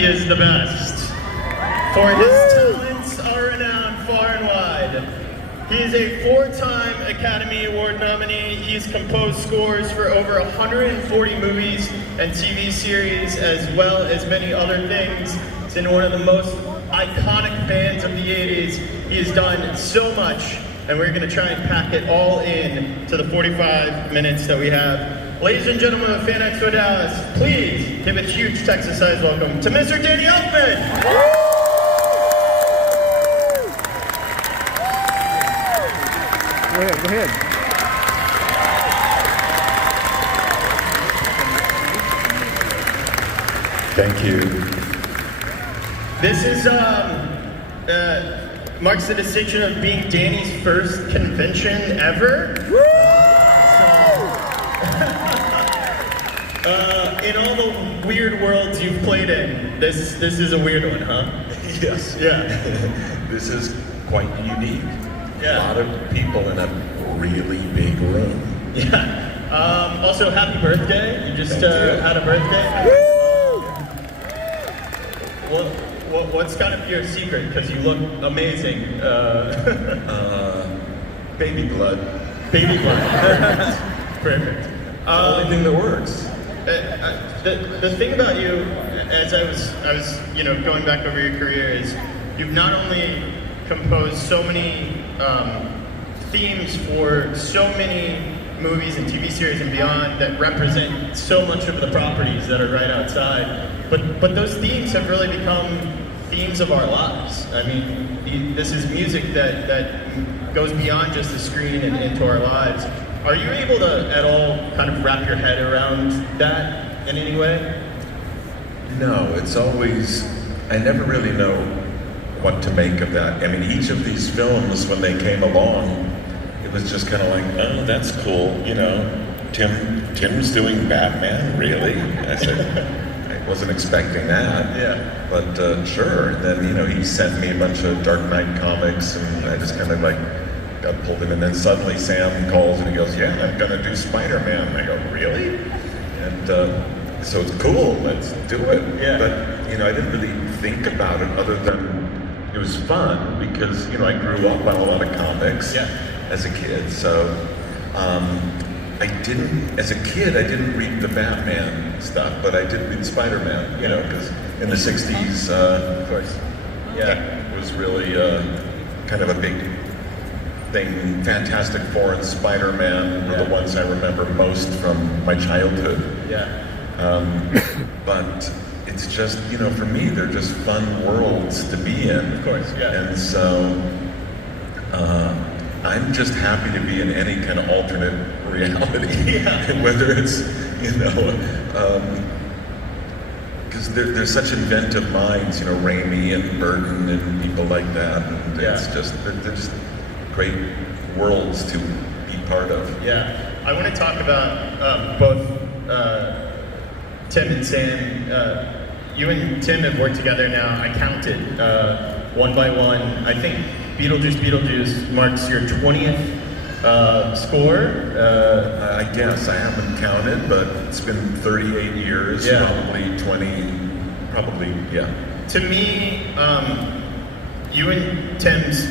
he is the best. For his talents are renowned far and wide. He is a 4-time Academy Award nominee. He's composed scores for over 140 movies and TV series, as well as many other things. He's in one of the most iconic bands of the 80s. He has done so much, and we're going to try and pack it all in to the 45 minutes that we have. Ladies and gentlemen of Fan Expo Dallas, please give a huge Texas-sized welcome to Mr. Danny Elfman! Go ahead. Thank you. This is, marks the distinction of being Danny's first convention ever. In all the weird worlds you've played in, this is a weird one, huh? Yes. Yeah. This is quite unique. Yeah. A lot of people in a really big room. Yeah. Also, happy birthday. You just had a birthday. What's kind of your secret? Because you look amazing. Baby blood. Baby blood. Perfect. The only thing that works. The thing about you, as I was going back over your career, is you've not only composed so many themes for so many movies and TV series and beyond that represent so much of the properties that are right outside, but those themes have really become themes of our lives. I mean, this is music that goes beyond just the screen and into our lives. Are you able to at all kind of wrap your head around that in any way? No, it's always, I never really know what to make of that. I mean, each of these films, when they came along, it was just kind of like, oh, that's cool, you know, Tim's doing Batman, really? I said, I wasn't expecting that. Yeah. But sure, then, he sent me a bunch of Dark Knight comics, and I just kind of like, got pulled in, and then suddenly Sam calls and he goes, yeah, I'm gonna do Spider-Man. And I go, really? And so it's cool, let's do it. Yeah. But, I didn't really think about it other than it was fun because, I grew up on a lot of comics as a kid. So as a kid, I didn't read the Batman stuff, but I did read Spider-Man, because in the 60s, Of course. it was really kind of a big thing. Fantastic Four and Spider-Man were the ones I remember most from my childhood. Yeah. But it's just, for me, they're just fun worlds to be in. Of course, yeah. And so I'm just happy to be in any kind of alternate reality. Yeah. Whether it's, because there's such inventive minds, Raimi and Burton and people like that. And it's just, they're just great worlds to be part of. Yeah, I want to talk about both Tim and Sam. You and Tim have worked together now, I counted, one by one. I think Beetlejuice marks your 20th score. I guess, I haven't counted, but it's been 38 years, probably 20, yeah. To me, you and Tim's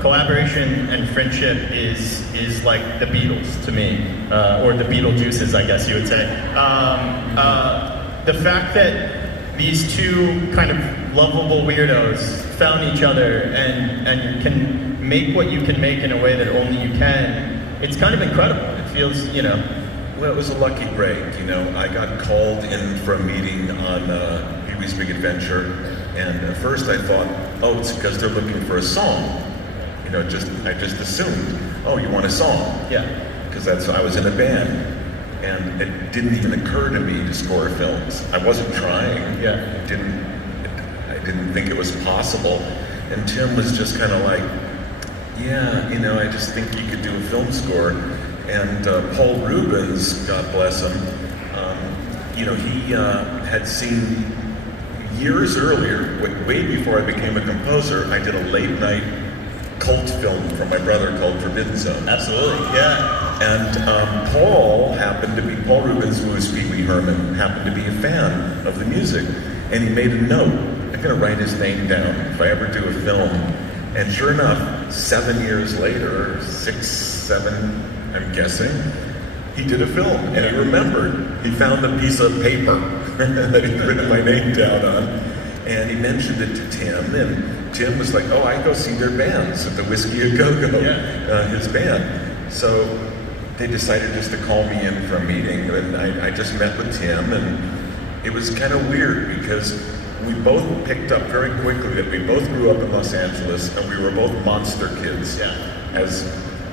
collaboration and friendship is like the Beatles to me, or the Beetlejuices, I guess you would say. The fact that these two kind of lovable weirdos found each other and can make what you can make in a way that only you can, it's kind of incredible. It feels, Well, it was a lucky break, I got called in for a meeting on Pee-wee's Big Adventure, and at first I thought, oh, it's because they're looking for a song. I just assumed, oh, you want a song? Yeah. Because I was in a band. And it didn't even occur to me to score films. I wasn't trying. Yeah. I didn't think it was possible. And Tim was just kind of like, yeah, I just think you could do a film score. And Paul Rubens, God bless him, he had seen years earlier, way before I became a composer, I did a late night cult film for my brother called Forbidden Zone. Absolutely, yeah. And Paul Rubens, who was Pee Wee Herman, happened to be a fan of the music. And he made a note. I'm going to write his name down if I ever do a film. And sure enough, 7 years later, 6, 7, I'm guessing, he did a film. And he remembered. He found a piece of paper that he'd written my name down on. And he mentioned it to Tim. And Tim was like, oh, I go see their bands at the Whiskey A Go-Go, his band. So they decided just to call me in for a meeting. And I just met with Tim. And it was kind of weird because we both picked up very quickly that we both grew up in Los Angeles and we were both monster kids, as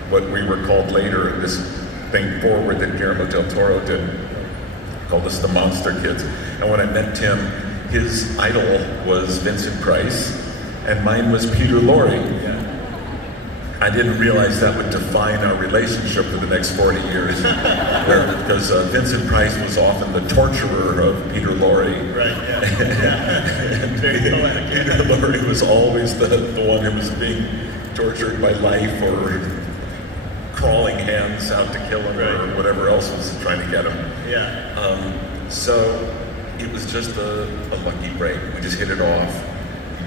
what we were called later in this thing forward that Guillermo del Toro did, called us the Monster Kids. And when I met Tim, his idol was Vincent Price and mine was Peter Lorre. I didn't realize that would define our relationship for the next 40 years. Because Vincent Price was often the torturer of Peter Lorre. Right, And Peter Lorre was always the one who was being tortured by life or crawling hands out to kill him or whatever else was trying to get him. So it was just a lucky break. We just hit it off.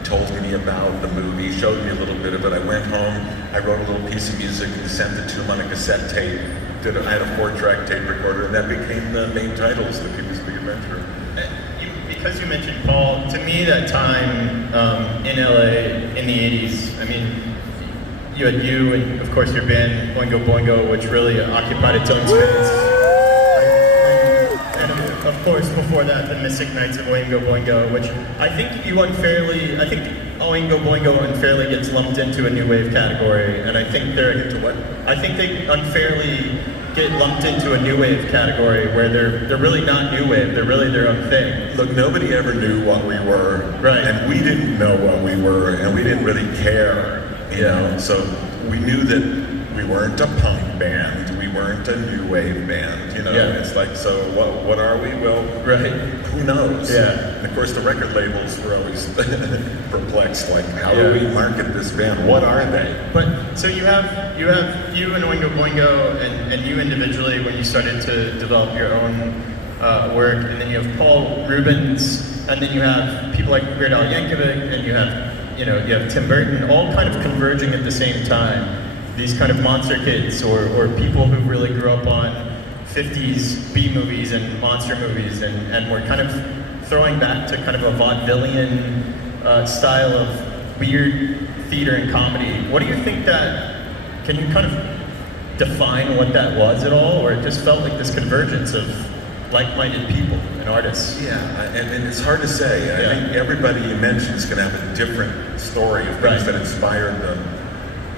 Told me about the movie, showed me a little bit of it. I went home, I wrote a little piece of music and sent it to him on a cassette tape. I had a 4-track tape recorder, and that became the main titles, The Pee-wee's Big Adventure. Because you mentioned Paul, to me that time in LA in the 80s, I mean, you had you and of course your band Boingo Boingo, which really occupied its own space. Of course, before that, the Mystic Knights of Oingo Boingo, which I think Oingo Boingo unfairly gets lumped into a new wave category, and I think I think they unfairly get lumped into a new wave category where they're really not new wave, they're really their own thing. Look, nobody ever knew what we were, and we didn't know what we were, and we didn't really care, you know. So we knew that we weren't a punk band, we weren't a new wave band, you know. It's like, so what are we? Well, who knows? And of course the record labels were always perplexed, like, how do we market this band? What are they? But so you have you and Oingo Boingo and you individually when you started to develop your own work, and then you have Paul Rubens, and then you have people like Weird Al Yankovic, and you have Tim Burton, all kind of converging at the same time. These kind of monster kids or people who really grew up on 50s B movies and monster movies and were kind of throwing back to kind of a vaudevillian style of weird theater and comedy. What do you think can you kind of define what that was at all, or it just felt like this convergence of like-minded people and artists? And it's hard to say. I think everybody you mention is going to have a different story of things that inspired them.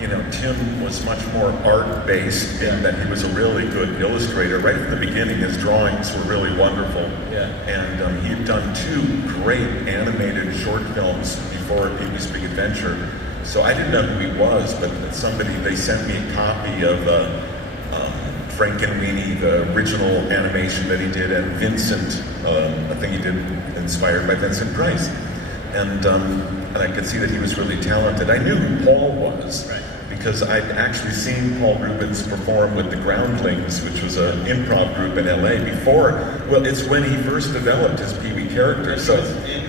You know, Tim was much more art-based in that he was a really good illustrator. Right from the beginning, his drawings were really wonderful. And he had done 2 great animated short films before Pee-wee's Big Adventure. So I didn't know who he was, but they sent me a copy of Frank and Weenie, the original animation that he did, and Vincent, I think he did inspired by Vincent Price. And I could see that he was really talented. I knew who Paul was because I'd actually seen Paul Rubens perform with the Groundlings, which was an improv group in LA before. Well, it's when he first developed his Pee-wee character. So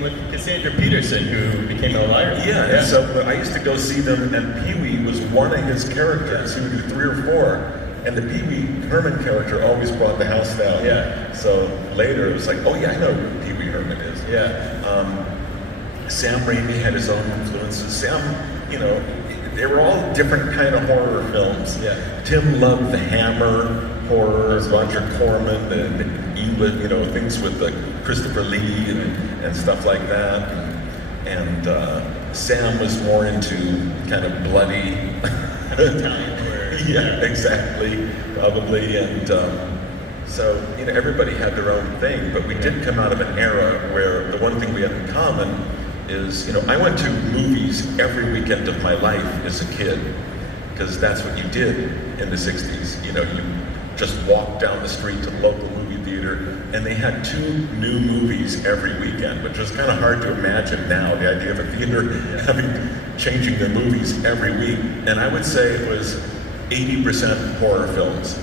with Cassandra Peterson, who became a liar. So I used to go see them, and Pee-wee was one of his characters. He would do 3 or 4. And the Pee-wee Herman character always brought the house down. So later it was like, oh yeah, I know who Pee-wee Herman is. Sam Raimi had his own influences. Sam, you know, they were all different kind of horror films. Tim loved the Hammer horror, Roger Corman, and England, you know, things with Christopher Lee and stuff like that. And Sam was more into kind of bloody Italian horror. Exactly, probably. And so, you know, everybody had their own thing, but we did come out of an era where the one thing we had in common is, you know, I went to movies every weekend of my life as a kid, because that's what you did in the 60s. You know, you just walked down the street to the local movie theater, and they had 2 new movies every weekend, which was kind of hard to imagine now, the idea of a theater changing their movies every week. And I would say it was 80% horror films.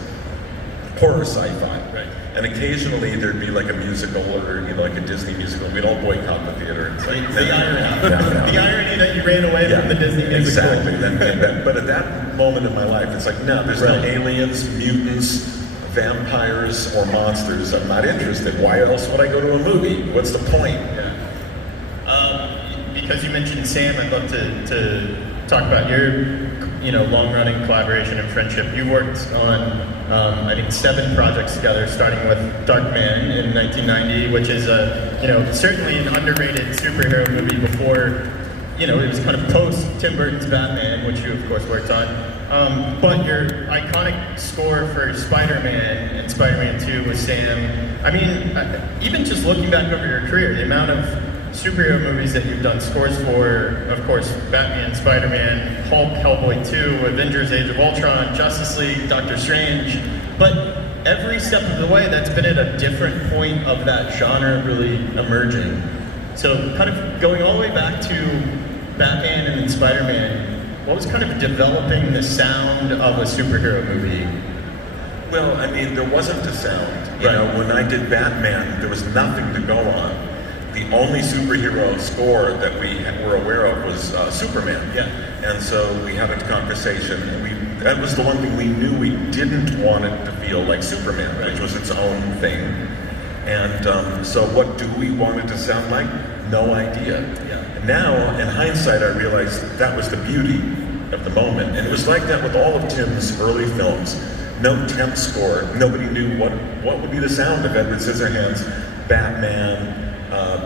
horror sci-fi. Right. And occasionally there'd be like a musical or like a Disney musical. We'd all boycott the theater. It's like, The irony. The irony that you ran away from the Disney musical. Exactly. But at that moment in my life, it's like, no, there's no aliens, mutants, vampires, or monsters. I'm not interested. Why else would I go to a movie? What's the point? Because you mentioned Sam, I'd love to talk about your long-running collaboration and friendship. You worked on I think 7 projects together, starting with Darkman in 1990, which is certainly an underrated superhero movie before, it was kind of post Tim Burton's Batman, which you of course worked on. But your iconic score for Spider-Man and Spider-Man 2 with Sam, I mean, even just looking back over your career, the amount of superhero movies that you've done scores for, of course, Batman, Spider-Man, Hulk, Hellboy 2, Avengers, Age of Ultron, Justice League, Doctor Strange, but every step of the way that's been at a different point of that genre really emerging. So kind of going all the way back to Batman and then Spider-Man, what was kind of developing the sound of a superhero movie? Well, I mean, there wasn't a sound. You know, when I did Batman, there was nothing to go on. The only superhero score that we were aware of was Superman. Yeah. And so we had a conversation, and that was the one thing we knew we didn't want it to feel like Superman, which was its own thing. And so what do we want it to sound like? No idea. Yeah. Now, in hindsight, I realized that was the beauty of the moment. And it was like that with all of Tim's early films. No temp score. Nobody knew what would be the sound of Edward Scissorhands, Batman,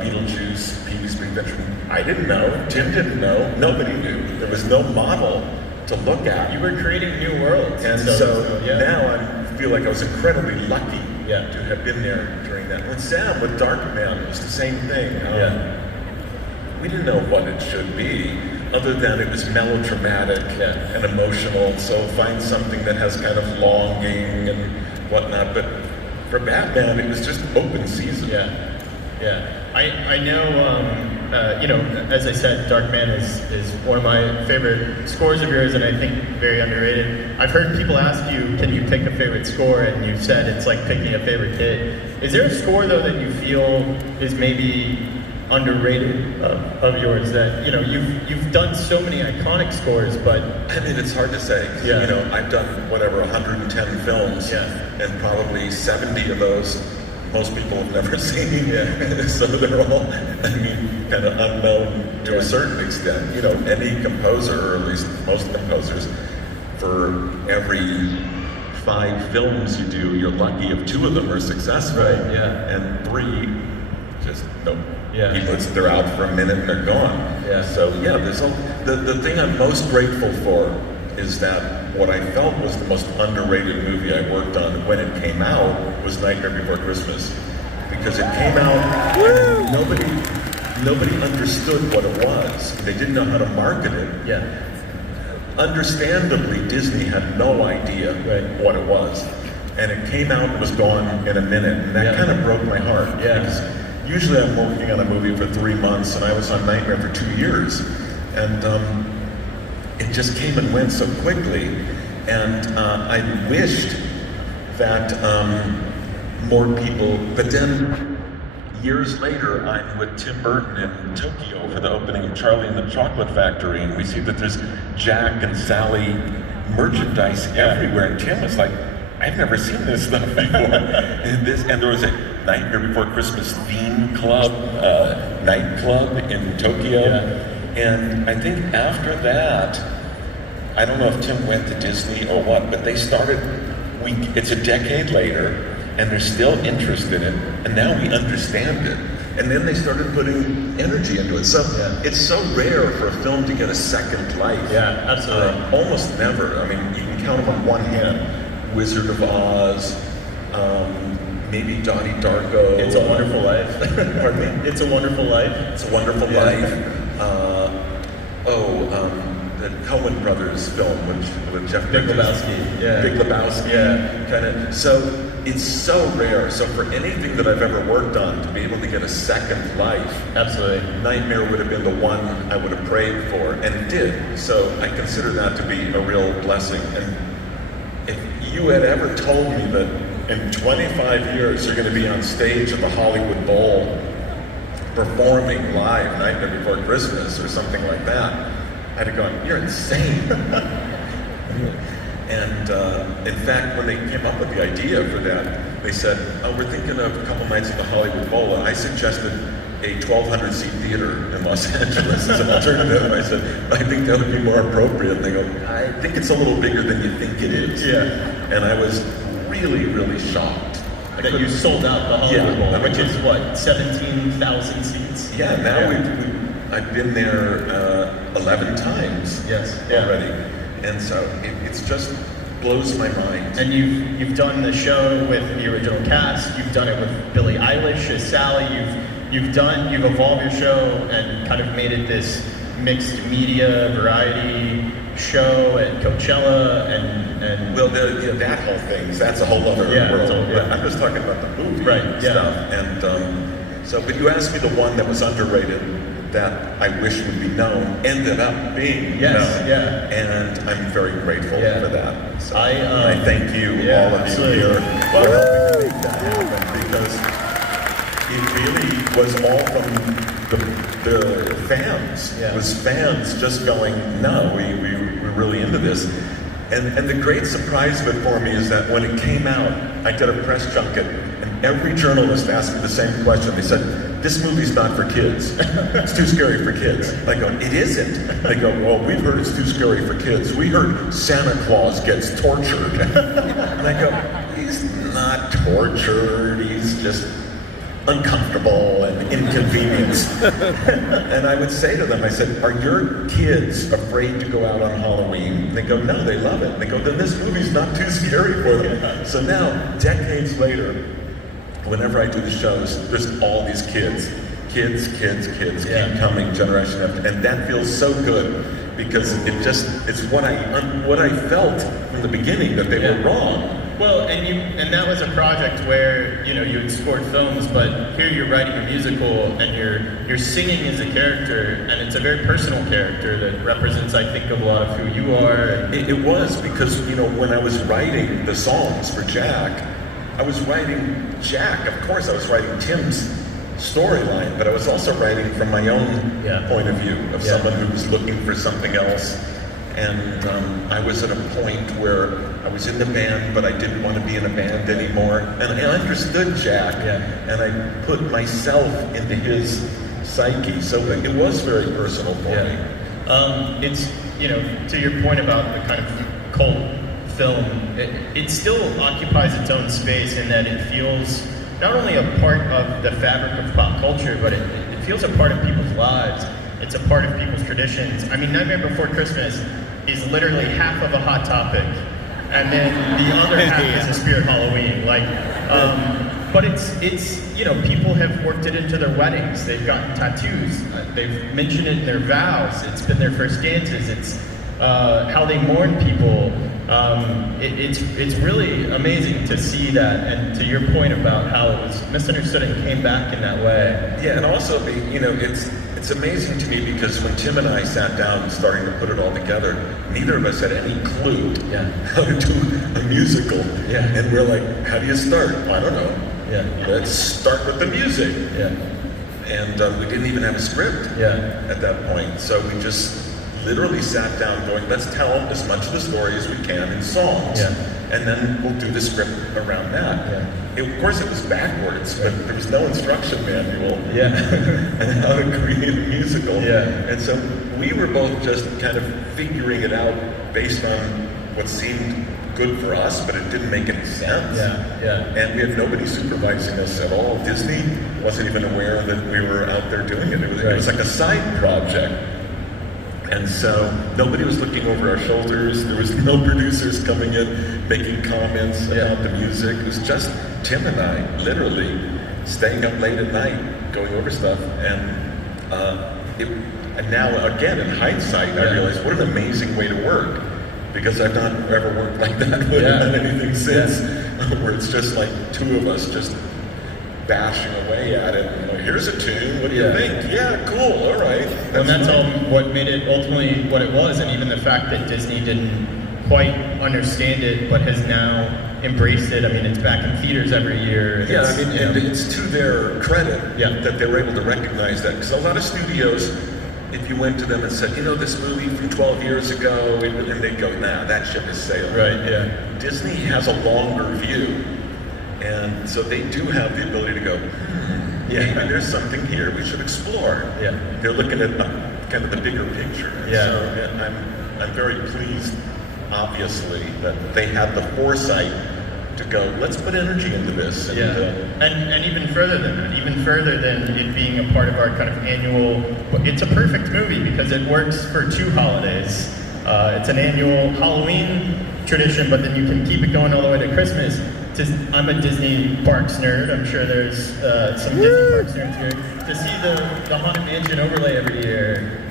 Beetlejuice, Pee-wee's Big Adventure. I didn't know. Tim didn't know. Nobody knew. There was no model to look at. You were creating new worlds. And so now I feel like I was incredibly lucky to have been there during that. With Sam, with Darkman, it was the same thing. We didn't know what it should be, other than it was melodramatic and emotional, so find something that has kind of longing and whatnot. But for Batman, it was just open season. I know, as I said, Darkman is one of my favorite scores of yours, and I think very underrated. I've heard people ask you, can you pick a favorite score, and you've said it's like picking a favorite kid. Is there a score, though, that you feel is maybe underrated of yours that, you've done so many iconic scores, but... I mean, it's hard to say. I've done, 110 films, and probably 70 of those most people have never seen. So they're all, kind of unknown to a certain extent. Any composer, or at least most composers, for every 5 films you do, you're lucky if 2 of them are successful. And 3, just nope. They're out for a minute and they're gone. So there's the thing I'm most grateful for is that what I felt was the most underrated movie I worked on when it came out was Nightmare Before Christmas. Because it came out and nobody understood what it was. They didn't know how to market it. Understandably, Disney had no idea what it was. And it came out and was gone in a minute. And that kind of broke my heart. Because usually I'm working on a movie for 3 months, and I was on Nightmare for 2 years. And it just came and went so quickly. And I wished that more people, but then years later, I'm with Tim Burton in Tokyo for the opening of Charlie and the Chocolate Factory, and we see that there's Jack and Sally merchandise everywhere, and Tim was like, I've never seen this stuff before. and there was a Nightmare Before Christmas theme club, nightclub in Tokyo. And I think after that, I don't know if Tim went to Disney or what, but they started, it's a decade later, and they're still interested in it, and now we understand it. And then they started putting energy into it. So it's so rare for a film to get a second life. Absolutely. Almost never. I mean, you can count them on one hand. Wizard of Oz, maybe Donnie Darko. It's a Wonderful Life. Pardon me? It's a Wonderful Life. It's a Wonderful Life. The Coen Brothers film, with Jeff Big Bridges. Lebowski. Big Lebowski. Kind of. So it's so rare. So for anything that I've ever worked on, to be able to get a second life, absolutely, Nightmare would have been the one I would have prayed for, and it did. So I consider that to be a real blessing. And if you had ever told me that in 25 years, you're going to be on stage at the Hollywood Bowl performing live Nightmare Before Christmas or something like that. I'd have gone, you're insane. And in fact, when they came up with the idea for that, they said, oh, we're thinking of a couple nights at the Hollywood Bowl. And I suggested a 1,200 seat theater in Los Angeles as an alternative. I said, I think that would be more appropriate. And they go, I think it's a little bigger than you think it is. Yeah. And I was really, really shocked. That you sold out the Hollywood Bowl, which is what, 17,000 seats? Yeah, now I've been there 11 times already. And so it's just blows my mind. And you've done the show with the original cast. You've done it with Billie Eilish as Sally. You've evolved your show and kind of made it this mixed media variety show at Coachella and well, that whole thing, that's a whole other world. But I'm just talking about the movie stuff. And but you asked me the one that was underrated that I wish would be known, ended up being known. And I'm very grateful for that. So I thank you, all of you here, for helping make that happen, because it really was all from the fans. It was fans just going, no, we're really into this. And the great surprise of it for me is that when it came out, I did a press junket, and every journalist asked me the same question. They said, this movie's not for kids. It's too scary for kids. I go, it isn't. They go, well, we've heard it's too scary for kids. We heard Santa Claus gets tortured. And I go, he's not tortured. He's just uncomfortable and inconvenienced. And I would say to them, I said, are your kids afraid to go out on Halloween? And they go, no, they love it. And they go, then this movie's not too scary for them. So now, decades later, whenever I do the shows, there's all these kids keep coming generation after, and that feels so good, because it's what I felt from the beginning, that they were wrong. Well, and that was a project where you had scored films, but here you're writing a musical and you're singing as a character, and it's a very personal character that represents, I think, a lot of who you are. It was, because when I was writing the songs for Jack, I was writing Jack. Of course, I was writing Tim's storyline, but I was also writing from my own point of view of someone who was looking for something else. And I was at a point where I was in the band, but I didn't want to be in a band anymore. And I understood Jack, and I put myself into his psyche. So it was very personal for me. It's, to your point about the kind of cult film, it still occupies its own space in that it feels not only a part of the fabric of pop culture, but it feels a part of people's lives. It's a part of people's traditions. I mean, Nightmare Before Christmas is literally half of a Hot Topic, and then the other half is a Spirit Halloween. But it's people have worked it into their weddings. They've gotten tattoos. They've mentioned it in their vows. It's been their first dances. It's how they mourn people. It's really amazing to see that, and to your point about how it was misunderstood and came back in that way. Yeah, and also it's amazing to me, because when Tim and I sat down and starting to put it all together, neither of us had any clue how to do a musical. Yeah. And we're like, how do you start? I don't know. Yeah. Let's start with the music. Yeah. And we didn't even have a script at that point. So we just literally sat down going, let's tell as much of the story as we can in songs. Yeah. And then we'll do the script around that. Yeah. Of course, it was backwards, but there was no instruction manual on how to create a musical. Yeah. And so we were both just kind of figuring it out based on what seemed good for us, but it didn't make any sense. And we had nobody supervising us at all. Disney wasn't even aware that we were out there doing it. It was like a side project. And so nobody was looking over our shoulders. There was no producers coming in, making comments about the music. It was just Tim and I, literally, staying up late at night, going over stuff. And now, again, in hindsight, I realize what an amazing way to work. Because I've not ever worked like that with anything since, where it's just like two of us just bashing away at it. And like, here's a tune, what do you think? Yeah, cool, all right. And that's all what made it ultimately what it was, and even the fact that Disney didn't quite understand it, but has now embraced it. I mean, it's back in theaters every year. Yeah, I mean, you know. and it's to their credit Yeah. that they were able to recognize that. Because a lot of studios, if you went to them and said, you know, this movie from 12 years ago, and they'd go, nah, that ship has sailed. Right, yeah. Disney has a longer view. And so they do have the ability to go, maybe there's something here we should explore. Yeah. They're looking at kind of the bigger picture. Yeah. So I'm very pleased, obviously, that they had the foresight to go, let's put energy into this. And, and even further than that, even further than it being a part of our kind of annual, it's a perfect movie because it works for 2 holidays. It's an annual Halloween tradition, but then you can keep it going all the way to Christmas. I'm a Disney Parks nerd. I'm sure there's some Disney Parks nerds here. To see the Haunted Mansion overlay every year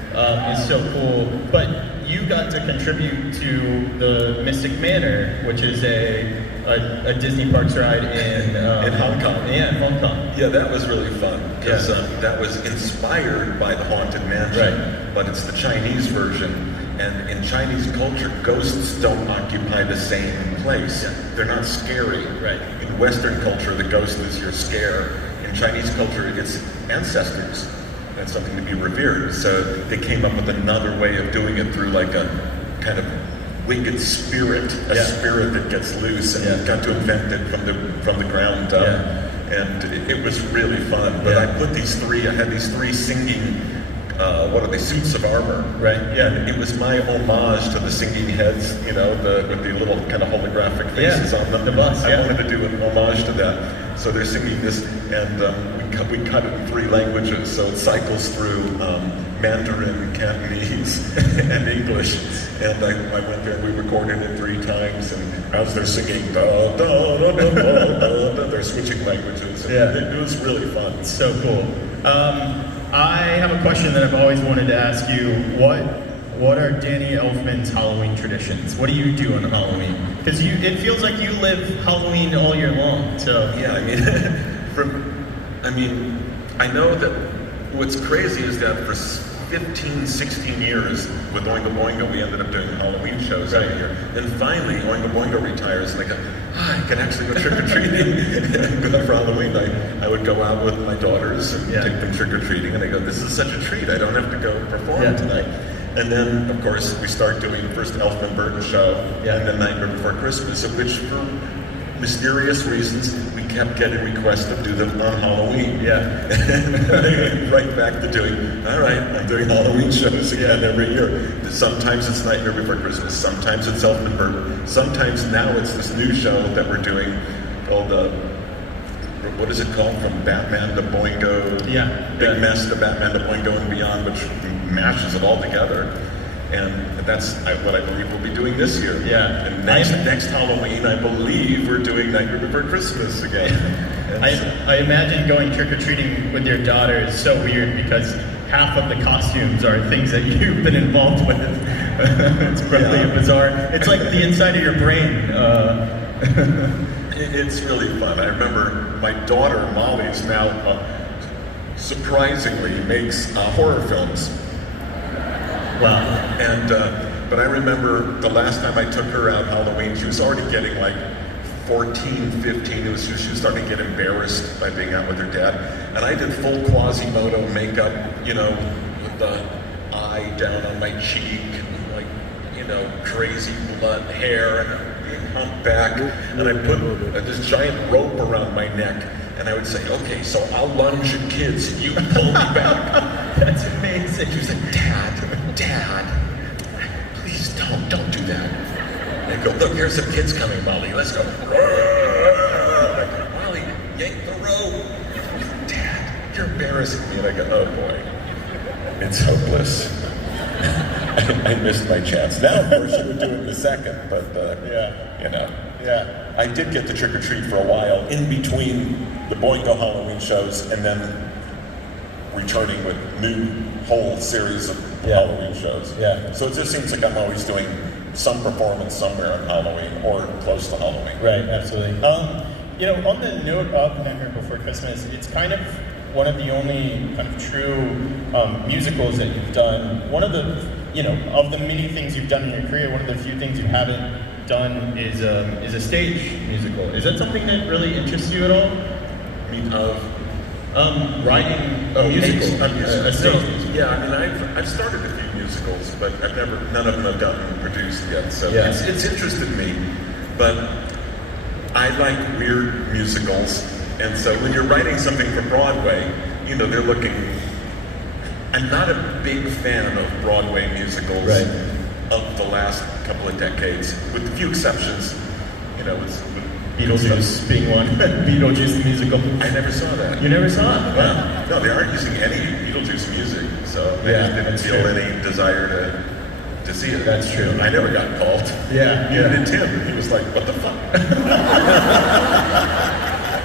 is so cool. But you got to contribute to the Mystic Manor, which is a Disney Parks ride in Hong Kong. Yeah, in Hong Kong. Yeah, that was really fun because that was inspired by the Haunted Mansion, but it's the Chinese version. And in Chinese culture, ghosts don't occupy the same place. They're not scary. Right. In Western culture, the ghost is your scare. In Chinese culture, it's ancestors. That's something to be revered. So they came up with another way of doing it through like a kind of wicked spirit, a spirit that gets loose, and got to invent it from the ground up. And it was really fun. But I had these three singing, suits of armor. Right. Yeah, and it was my homage to the singing heads, you know, with the little kind of holographic faces on them. The bus, I wanted to do an homage to that. So they're singing this, and we cut it in 3 languages, so it cycles through Mandarin, Cantonese, and English. And I went there and we recorded it 3 times, and as they're singing, da, da, da, da, da, da, they're switching languages. And it was really fun. It's so cool. I have a question that I've always wanted to ask you. What are Danny Elfman's Halloween traditions? What do you do on Halloween? Because it feels like you live Halloween all year long. So yeah, I mean, I know that what's crazy is that for 15, 16 years with Oingo Boingo, we ended up doing Halloween shows every year. Then finally, Oingo Boingo retires, and I go, I can actually go trick-or-treating. For Halloween night, I would go out with my daughters and take them trick-or-treating, and I go, this is such a treat, I don't have to go perform tonight. And then, of course, we start doing the first Elfman Burton show, and then Nightmare Before Christmas, of which, for mysterious reasons, we kept getting requests to do them on Halloween. And right back to doing, all right, I'm doing Halloween shows again every year. Sometimes it's Nightmare Before Christmas, sometimes it's Elfman Burton, sometimes now it's this new show that we're doing called, what is it called? From Batman to Boingo, Big Mess to Batman to Boingo and Beyond, which mashes it all together. And that's what I believe we'll be doing this year. And next Halloween, I believe we're doing Nightmare Before Christmas again. I imagine going trick-or-treating with your daughter is so weird because half of the costumes are things that you've been involved with. It's probably bizarre. It's like the inside of your brain. It's really fun. I remember my daughter, Molly's now, surprisingly makes horror films. Wow. And but I remember the last time I took her out Halloween, she was already getting like 14, 15. She was starting to get embarrassed by being out with her dad. And I did full Quasimodo makeup, you know, with the eye down on my cheek, and like, you know, crazy blood hair and being humpback. And I put this giant rope around my neck. And I would say, okay, so I'll lunge at kids and you pull me back. That's amazing. She was like, Dad, please don't do that. And I go, look, here's some kids coming, Molly, let's go. Like, Molly, yank the rope. Dad, you're embarrassing me. And I go, oh boy, it's hopeless. I missed my chance. Now, of course, she would do it in a second, but you know. Yeah. I did get to trick-or-treat for a while in between the Boingo Halloween shows and then returning with new whole series of Halloween shows. Yeah. So it just seems like I'm always doing some performance somewhere on Halloween or close to Halloween. Right, absolutely. You know, on the note of Nightmare Before Christmas, it's kind of one of the only kind of true musicals that you've done. One of the you know, of the many things you've done in your career, one of the few things you haven't done is a stage musical. Is that something that really interests you at all? I mean, writing a musical, a stage musical. Yeah, I mean, I've started a few musicals, but none of them have gotten produced yet. So Yeah. it's interested me, but I like weird musicals, and so when you're writing something for Broadway, you know, they're looking. I'm not a big fan of Broadway musicals Right. of the last couple of decades, with a few exceptions. You know, with Beetlejuice being one. Beetlejuice the musical. I never saw that. You never saw it? Wow. No, they aren't using any Beetlejuice music, so I Yeah, just didn't that's feel true. any desire to see it. That's true. I never got called. Yeah, Neither yeah. did Tim. He was like, "What the fuck?"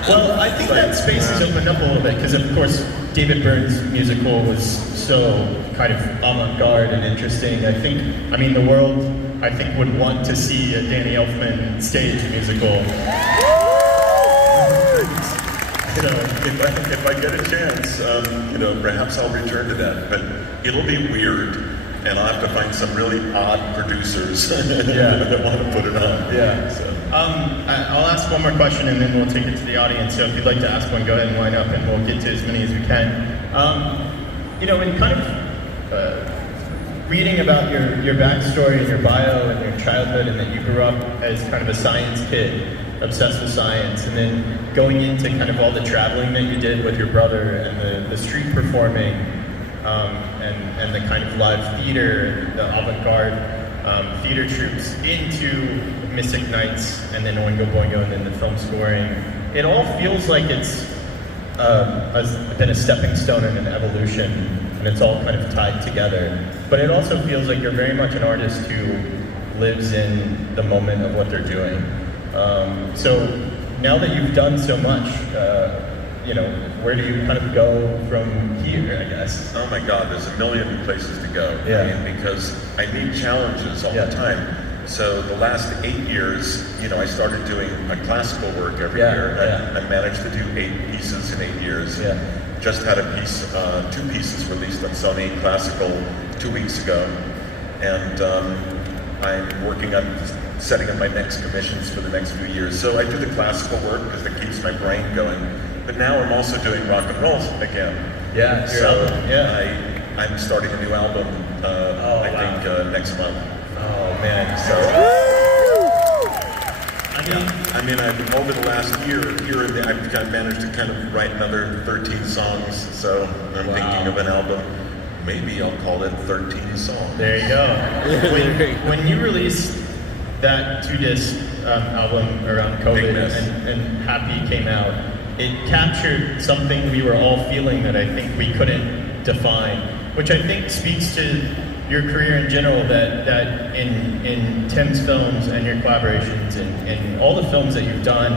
Well, I think that space has opened up a little bit because, of course, David Byrne's musical was so kind of avant-garde and interesting. I mean, the world, I think, would want to see a Danny Elfman stage musical. So if I get a chance, you know, perhaps I'll return to that. But it'll be weird, and I'll have to find some really odd producers that want to put it on. Yeah. So. I'll ask one more question and then we'll take it to the audience. So if you'd like to ask one, go ahead and line up and we'll get to as many as we can. You know, in kind of reading about your backstory and your bio and your childhood, and that you grew up as kind of a science kid, obsessed with science, and then going into kind of all the traveling that you did with your brother and the street performing, and the kind of live theater, the avant-garde theater troupes into Mystic Nights, and then Oingo Boingo, and then the film scoring. It all feels like it's been a stepping stone and an evolution, and it's all kind of tied together. But it also feels like you're very much an artist who lives in the moment of what they're doing. So now that you've done so much, you know, where do you kind of go from here, I guess? Oh my God, there's a million places to go. Yeah. I mean, because I meet challenges all the time. So the last 8 years, you know, I started doing my classical work every year. I managed to do 8 pieces in 8 years. Yeah. Just had a piece, 2 pieces released on Sony Classical 2 weeks ago. And I'm working on setting up my next commissions for the next few years. So I do the classical work because that keeps my brain going. But now I'm also doing rock and roll again. Yeah. So I'm starting a new album, I think next month. Oh man. So, I mean, I've over the last year, I've kind of managed to kind of write another 13 songs. So I'm thinking of an album. Maybe I'll call it 13 Songs. There you go. When you released that 2-disc album around COVID and Happy came out, it captured something we were all feeling that I think we couldn't define, which I think speaks to your career in general, that in Tim's films and your collaborations and all the films that you've done,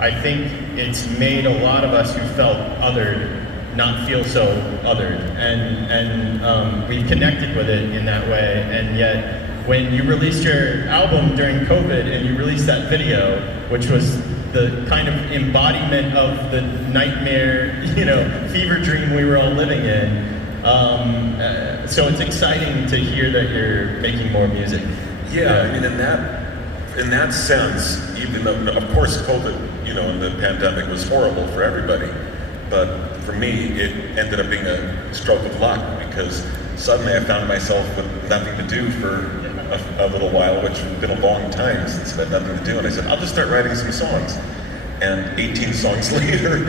I think it's made a lot of us who felt othered not feel so othered, and we've connected with it in that way. And yet when you released your album during COVID and you released that video, which was the kind of embodiment of the nightmare, you know, fever dream we were all living in. So it's exciting to hear that you're making more music. Yeah, I mean, in that sense, even though, of course, COVID, you know, and the pandemic was horrible for everybody, but for me, it ended up being a stroke of luck because suddenly I found myself with nothing to do for a little while, which had been a long time since I had nothing to do, and I said, I'll just start writing some songs. And 18 songs later,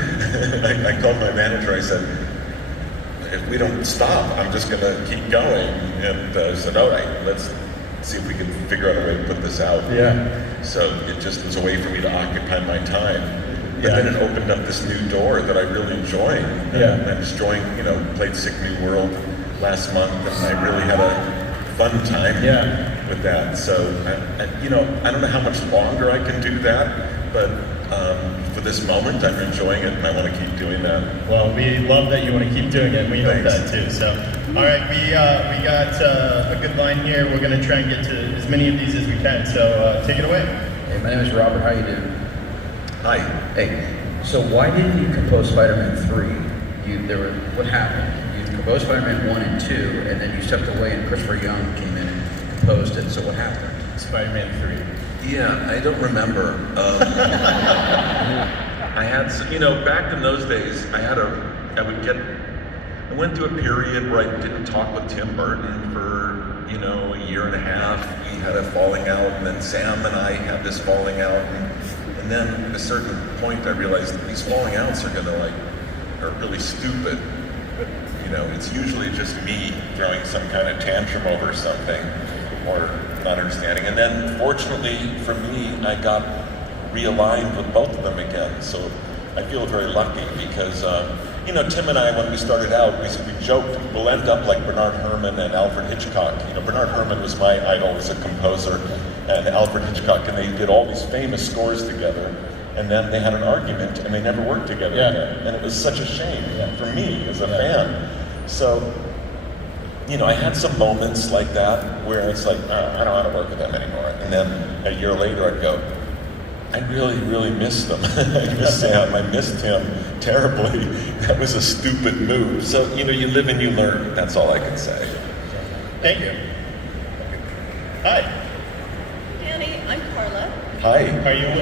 I called my manager, I said, if we don't stop, I'm just going to keep going. And I said, all right, let's see if we can figure out a way to put this out. Yeah. So it just was a way for me to occupy my time. But then it opened up this new door that I really enjoy. Yeah. I'm enjoying, you know, played Sick New World last month, and I really had a fun time with that. So, you know, I don't know how much longer I can do that, but for this moment, I'm enjoying it, and I want to keep doing that. Well, we love that you want to keep doing it, and we hope that too. So, all right, we got a good line here. We're going to try and get to as many of these as we can. So, take it away. Hey, my name is Robert. How you doing? Hi. Hey, so why didn't you compose Spider-Man 3? What happened? composed Spider-Man 1 and 2, and then you stepped away and Christopher Young came in and composed it, so what happened? Spider-Man 3. Yeah, I don't remember. I had, back in those days, I went through a period where I didn't talk with Tim Burton for, a year and a half. We had a falling out, and then Sam and I had this falling out, and then at a certain point I realized that these falling outs are really stupid. It's usually just me throwing some kind of tantrum over something or not understanding. And then fortunately for me, I got realigned with both of them again. So I feel very lucky because, Tim and I, when we started out, we joked, we'll end up like Bernard Herrmann and Alfred Hitchcock. Bernard Herrmann was my idol as a composer, and Alfred Hitchcock, and they did all these famous scores together. And then they had an argument, and they never worked together again. And it was such a shame for me as a fan. So, I had some moments like that where it's like, I don't want to work with them anymore. And then a year later, I'd go, I really, really miss them. I miss Sam. I missed him terribly. That was a stupid move. So, you live and you learn. That's all I can say. Thank you. Hi. Danny, I'm Carla. Hi.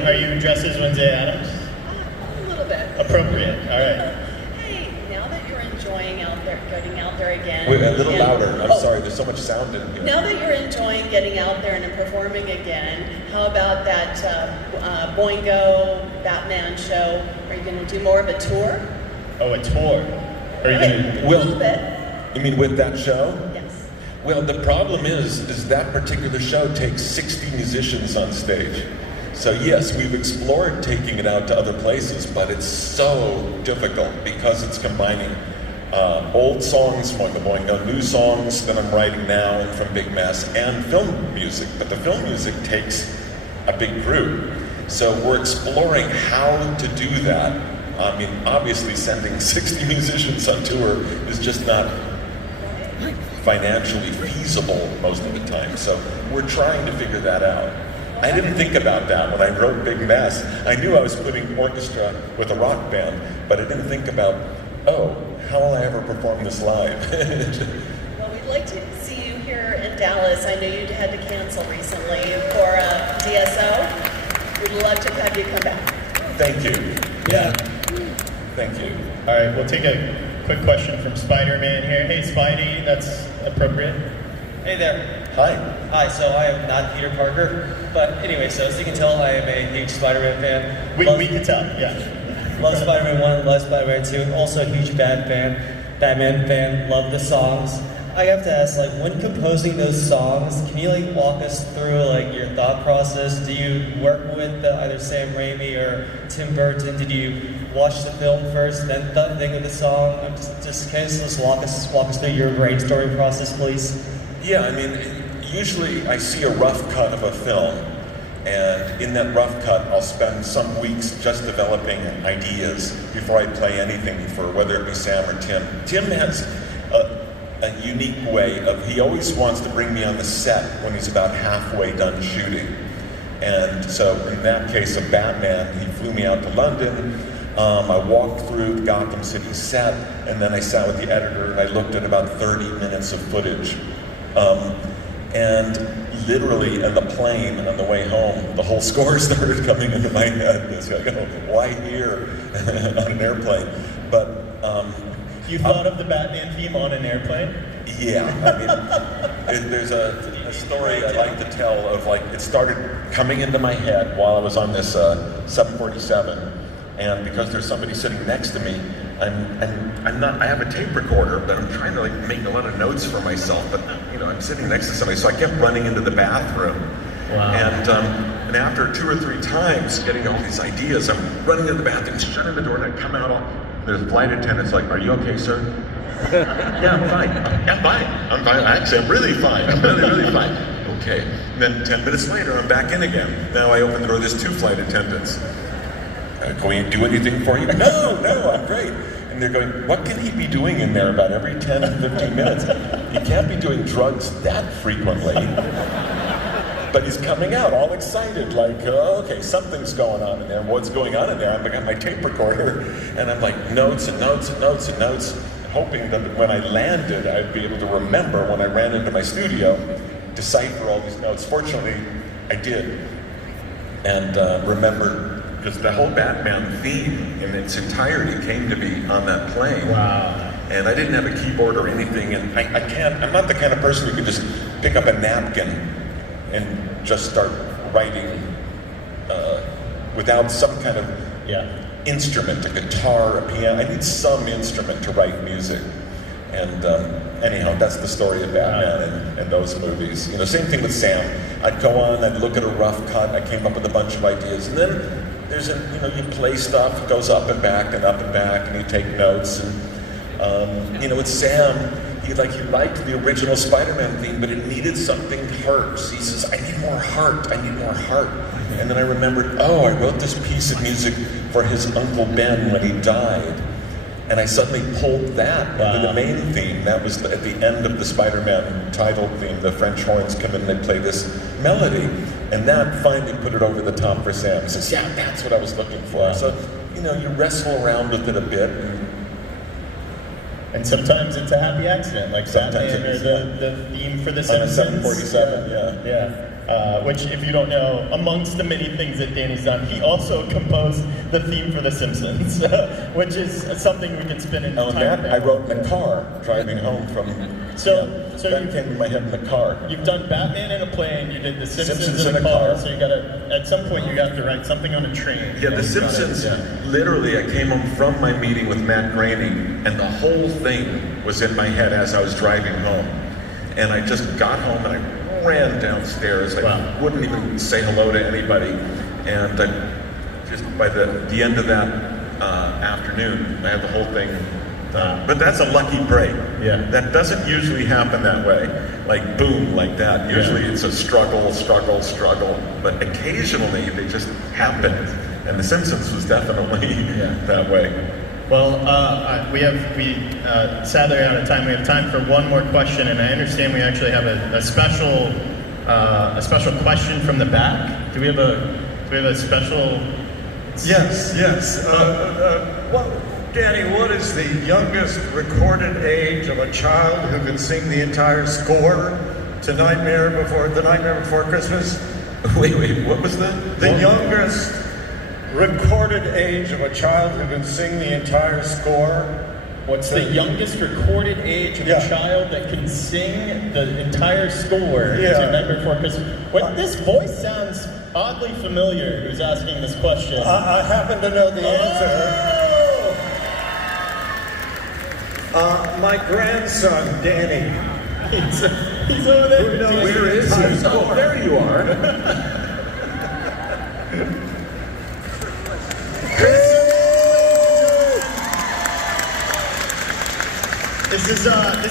Are you dressed as Wednesday Addams? A little bit. Appropriate. All right. Hey, now that you're enjoying getting out there again. Wait, a little louder. I'm sorry. There's so much sound in here. Now that you're enjoying getting out there and performing again, how about that Boingo Batman show? Are you going to do more of a tour? Oh, a tour. Are you going to? A little bit. You mean with that show? Yes. Well, the problem is that particular show takes 60 musicians on stage. So yes, we've explored taking it out to other places, but it's so difficult because it's combining old songs from the Boingo, new songs that I'm writing now and from Big Mess, and film music. But the film music takes a big crew. So we're exploring how to do that. I mean, obviously sending 60 musicians on tour is just not financially feasible most of the time. So we're trying to figure that out. I didn't think about that when I wrote Big Mess. I knew I was putting orchestra with a rock band, but I didn't think about, how will I ever perform this live? Well, we'd like to see you here in Dallas. I know you had to cancel recently for DSO. We'd love to have you come back. Thank you. Yeah. Thank you. All right, we'll take a quick question from Spider-Man here. Hey, Spidey, that's appropriate. Hey there. Hi. Hi, so I am not Peter Parker, but anyway, so as you can tell, I am a huge Spider-Man fan. We can tell, yeah. Love Spider-Man 1, love Spider-Man 2, also a huge Batman fan, love the songs. I have to ask, when composing those songs, can you walk us through your thought process? Do you work with either Sam Raimi or Tim Burton? Did you watch the film first, then think of the song? Can you just walk us through your brainstorming process, please? Yeah, I mean, usually I see a rough cut of a film, and in that rough cut, I'll spend some weeks just developing ideas before I play anything for whether it be Sam or Tim. Tim has a unique way he always wants to bring me on the set when he's about halfway done shooting. And so in that case of Batman, he flew me out to London. I walked through the Gotham City set, and then I sat with the editor and I looked at about 30 minutes of footage. And literally in the plane on the way home, the whole score started coming into my head. It's like, why here on an airplane? But You thought of the Batman theme on an airplane? yeah, I mean, there's a story I like to tell of it started coming into my head while I was on this 747, and because there's somebody sitting next to me, I have a tape recorder, but I'm trying to make a lot of notes for myself, but I'm sitting next to somebody, so I kept running into the bathroom. Wow. And after 2 or 3 times getting all these ideas, I'm running into the bathroom, shutting the door, and I come out, there's a flight attendant's like, "Are you okay, sir?" "Yeah, I'm fine. I'm fine. I'm fine. Actually, I'm really fine. I'm really, really fine." Okay. And then 10 minutes later, I'm back in again. Now I open the door, there's 2 flight attendants. "Can we do anything for you?" No, I'm great. And they're going, "What can he be doing in there about every 10 and 15 minutes? He can't be doing drugs that frequently." But he's coming out all excited, okay, something's going on in there. What's going on in there? I've got my tape recorder, and I'm notes and notes and notes and notes. hoping that when I landed, I'd be able to remember when I ran into my studio, decipher all these notes. Fortunately, I did, and remembered, because the whole Batman theme in its entirety came to me on that plane. Wow. And I didn't have a keyboard or anything, and I'm not the kind of person who could just pick up a napkin and just start writing without some kind of instrument, a guitar, a piano. I need some instrument to write music. And anyhow, that's the story of Batman and those movies. You know, same thing with Sam. I'd go on, I'd look at a rough cut, I came up with a bunch of ideas, and then there's you play stuff, it goes up and back, and you take notes. And with Sam, he liked the original Spider-Man theme, but it needed something heart. So he says, I need more heart. And then I remembered, I wrote this piece of music for his Uncle Ben when he died. And I suddenly pulled that into the main theme. That was at the end of the Spider-Man title theme. The French horns come in and they play this melody. And that finally put it over the top for Sam. He says, yeah, that's what I was looking for. So, you wrestle around with it a bit. And sometimes it's a happy accident, like Batman or the theme for The Simpsons. On a 747, yeah. Which, if you don't know, amongst the many things that Danny's done, he also composed the theme for The Simpsons, which is something we can spin in time. That I wrote in the car, driving home from... That came to my head in the car. You've done Batman in a plane, you did The Simpsons in a car, so at some point you got to write something on a train. Yeah, The Simpsons, literally, I came home from my meeting with Matt Groening, and the whole thing was in my head as I was driving home. And I just got home and I ran downstairs. I wouldn't even say hello to anybody. And just by the end of that afternoon, I had the whole thing done. But that's a lucky break. Yeah. That doesn't usually happen that way. Like boom, like that. Usually it's a struggle. But occasionally they just happen. And The Simpsons was definitely that way. Well, we sadly are out of time. We have time for one more question, and I understand we actually have a special question from the back. Do we have a special? Yes. Danny, what is the youngest recorded age of a child who can sing the entire score to The Nightmare Before Christmas? Wait, what was that? The youngest recorded age of a child who can sing the entire score. What's the youngest recorded age of a child that can sing the entire score to Nightmare Before Christmas? This voice sounds oddly familiar. Who's asking this question? I happen to know the answer. My grandson, Danny. He's over there. Where is he? Oh, there you are. This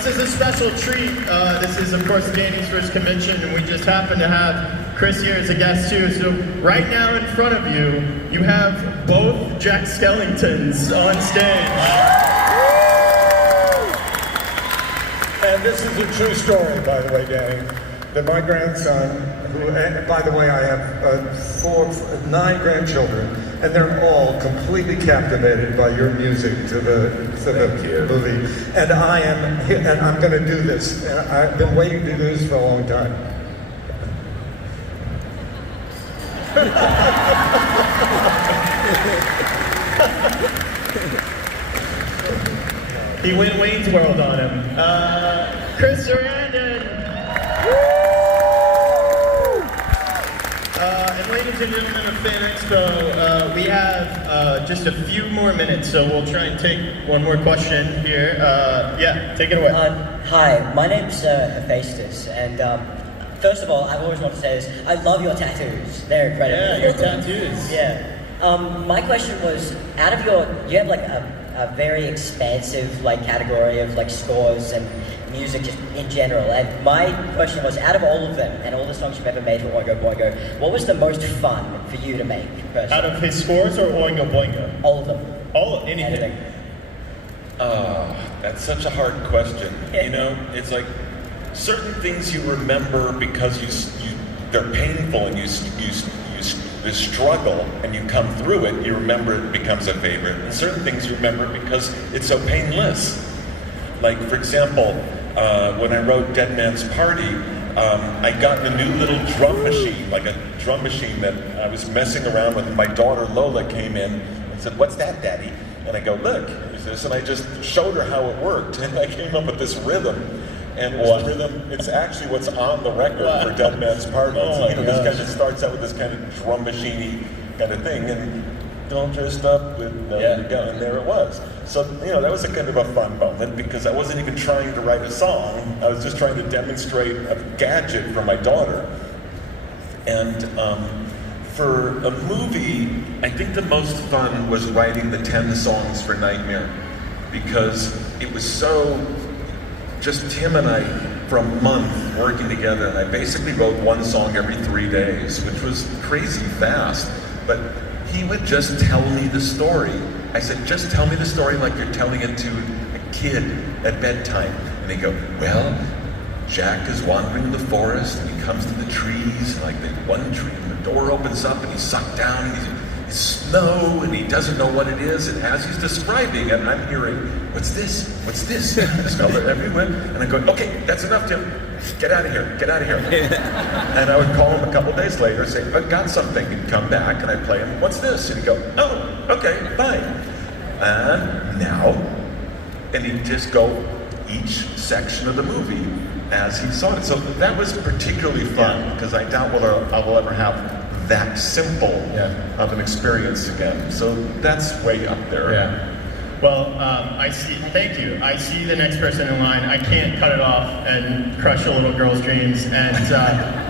is a special treat. This is, of course, Danny's first convention, and we just happen to have Chris here as a guest too. So right now in front of you, you have both Jack Skellingtons on stage. And this is a true story, by the way, Danny, that my grandson, who, and by the way, I have 9 grandchildren, and they're all completely captivated by your music to the movie. And I'm going to do this, and I've been waiting to do this for a long time. He went Wayne's World on him. Chris Sarandon. And ladies and gentlemen of Fan Expo, we have just a few more minutes, so we'll try and take one more question here. Take it away. Hi, my name's Hephaestus, and first of all, I've always wanted to say this. I love your tattoos. They're incredible. Yeah, your tattoos. Yeah. My question was, out of you have like a very expansive category of scores and music just in general. And my question was, out of all of them and all the songs you've ever made for Oingo Boingo, what was the most fun for you to make personally? Out of his scores or Oingo Boingo? All of them. Anything. That's such a hard question. It's like certain things you remember because they're painful and you struggle and you come through it, you remember it becomes a favorite. And certain things you remember because it's so painless. Like, for example, when I wrote Dead Man's Party, I got a new little drum machine, like a drum machine that I was messing around with. My daughter Lola came in and said, "What's that, Daddy?" And I go, "Look, here's this." And I just showed her how it worked. And I came up with this rhythm. And this rhythm, it's actually what's on the record for Dead Man's Party. This kind of starts out with this kind of drum machine-y kind of thing. And all dressed up with and there it was. So, that was a kind of a fun moment because I wasn't even trying to write a song. I was just trying to demonstrate a gadget for my daughter. And for a movie, I think the most fun was writing the 10 songs for Nightmare because it was so just Tim and I for a month working together, and I basically wrote one song every 3 days, which was crazy fast. But he would just tell me the story. I said, "Just tell me the story like you're telling it to a kid at bedtime." And he'd go, "Well, Jack is wandering in the forest, and he comes to the trees, and like the one tree, and the door opens up, and he's sucked down, and he's snow, and he doesn't know what it is, and as he's describing it, I'm hearing, what's this? What's this? Smell it everywhere." And I go, "Okay, that's enough, Tim. Get out of here. Get out of here." And I would call him a couple days later and say, "I got something." He'd come back, and I'd play him, "What's this?" And he'd go, "Oh, okay, fine. And now," and he'd just go each section of the movie as he saw it. So that was particularly fun because I doubt whether I will ever have that simple of an experience again. So that's way up there. Yeah. Well, I see. Thank you. I see the next person in line. I can't cut it off and crush a little girl's dreams, and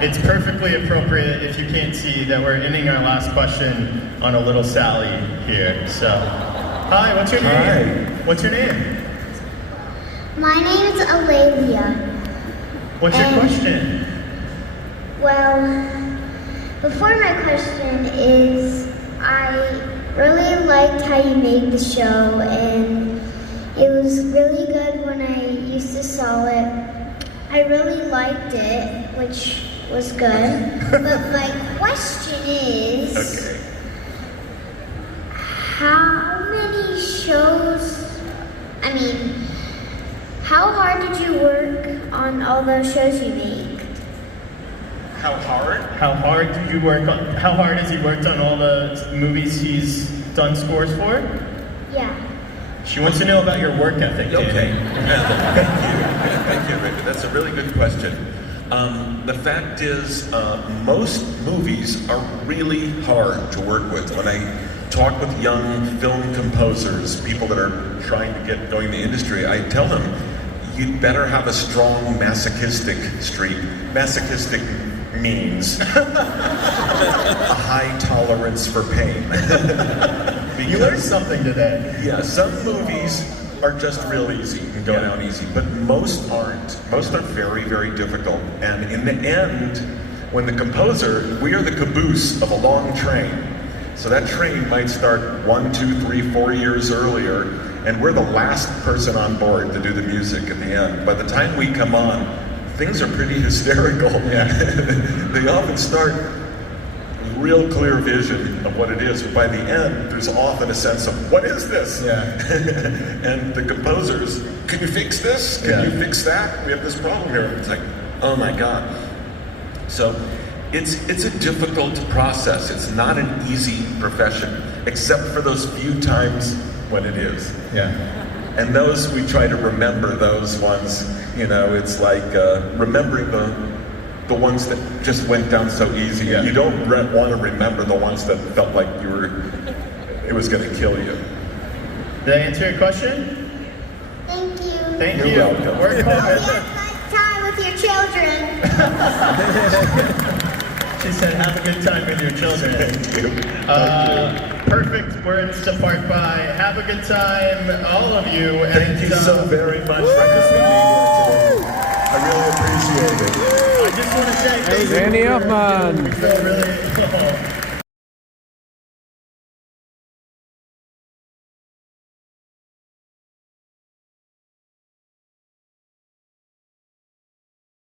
it's perfectly appropriate if you can't see that we're ending our last question on a little Sally here. So, hi. What's your name? Hi. What's your name? My name is Alelia. What's your question? Well, before my question is, I really liked how you made the show, and it was really good when I used to saw it. I really liked it, which was good. But my question is, how many shows, how hard did you work on all those shows you made? How hard? How hard did you work on? How hard has he worked on all the movies he's done scores for? Yeah. She wants to know about your work ethic, Danny. Okay. Thank you, Richard. That's a really good question. The fact is, most movies are really hard to work with. When I talk with young film composers, people that are trying to get going in the industry, I tell them, you'd better have a strong masochistic streak. Masochistic means a high tolerance for pain. You learned something today. Yeah, some movies are just real easy and go down easy, but most aren't. Most are very, very difficult. And in the end, when the composer, we are the caboose of a long train. So that train might start 1, 2, 3, 4 years earlier, and we're the last person on board to do the music at the end. By the time we come on, things are pretty hysterical. Yeah. They often start with real clear vision of what it is, but by the end, there's often a sense of, what is this? Yeah. And the composers, can you fix this? Can you fix that? We have this problem here. It's like, oh my God. So it's a difficult process. It's not an easy profession, except for those few times when it is. Yeah. And those, we try to remember those ones. It's like remembering the ones that just went down so easy. Yeah. You don't want to remember the ones that felt like it was going to kill you. Did I answer your question? Thank you. Thank You're you. welcome. Work Hope you hard. have a nice time with your children. She said, have a good time with your children. Thank you. Perfect words to park by. Have a good time, all of you. Thank you so very much for having me here today. I really appreciate it. I just want to say thank you. Danny Elfman. We feel really